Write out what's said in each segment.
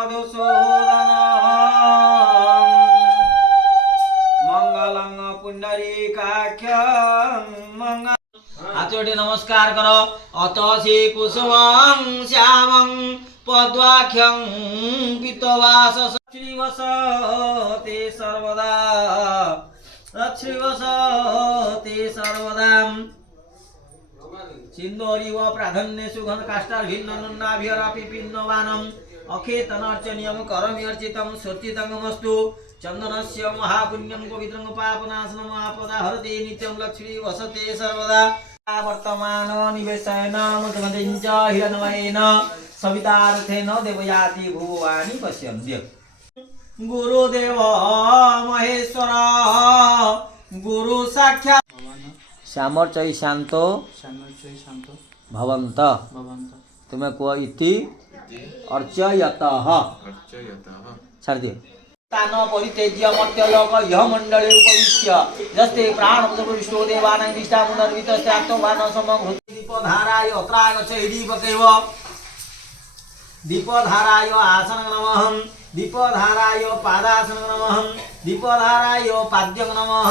मधुसूदनम् मंगलं पुंडरीकाख्यं मंगल। हाथ जोड़े नमस्कार करो। अतसी कुसुमं श्यामं पद्माख्यं पीतवास श्रीवसते सर्वदा श्रीवसते सर्वदा सिंदूरी व प्राधान्य सुगंध काष्ठार भिन्न नुन्नाभिरापि पिन्नवानम अखेतनार्चनीयम करमिर्चितं सर्चितंगमस्तु चंदनस्य महापुण्यं पवित्रं पापनाशनम आपदा हरते नित्यं लक्ष्मी वसते सर्वदा वर्तमान निवेशेन मधुमतिञ्च हिरण्मयेन सवितार्थेन देवयाति भुवानि पश्यन्ति। गुरुदेव महेश्वर गुरु साक्षात् श्यामर्चय शांतो भवन्त तुम्हें को इति अर्चयतः छाड़ दिए तान परित्यज्य मर्त्यलोक यह मंडले उपविश्य जस्ते प्राणपदपुरुषो देवानां निष्ठामुनर्वितस्यात्मवान समभूत दीपधाराय अत्रागच्छ दीपकैव दीपधाराय आसनं नमः दीपधाराय पादासनं नमः दीपधाराय पाद्यं नमः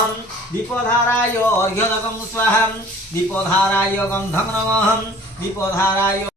दीपधाराय अर्घ्यदकं स्वाहा दीपधाराय गन्धं नमः दीपधाराय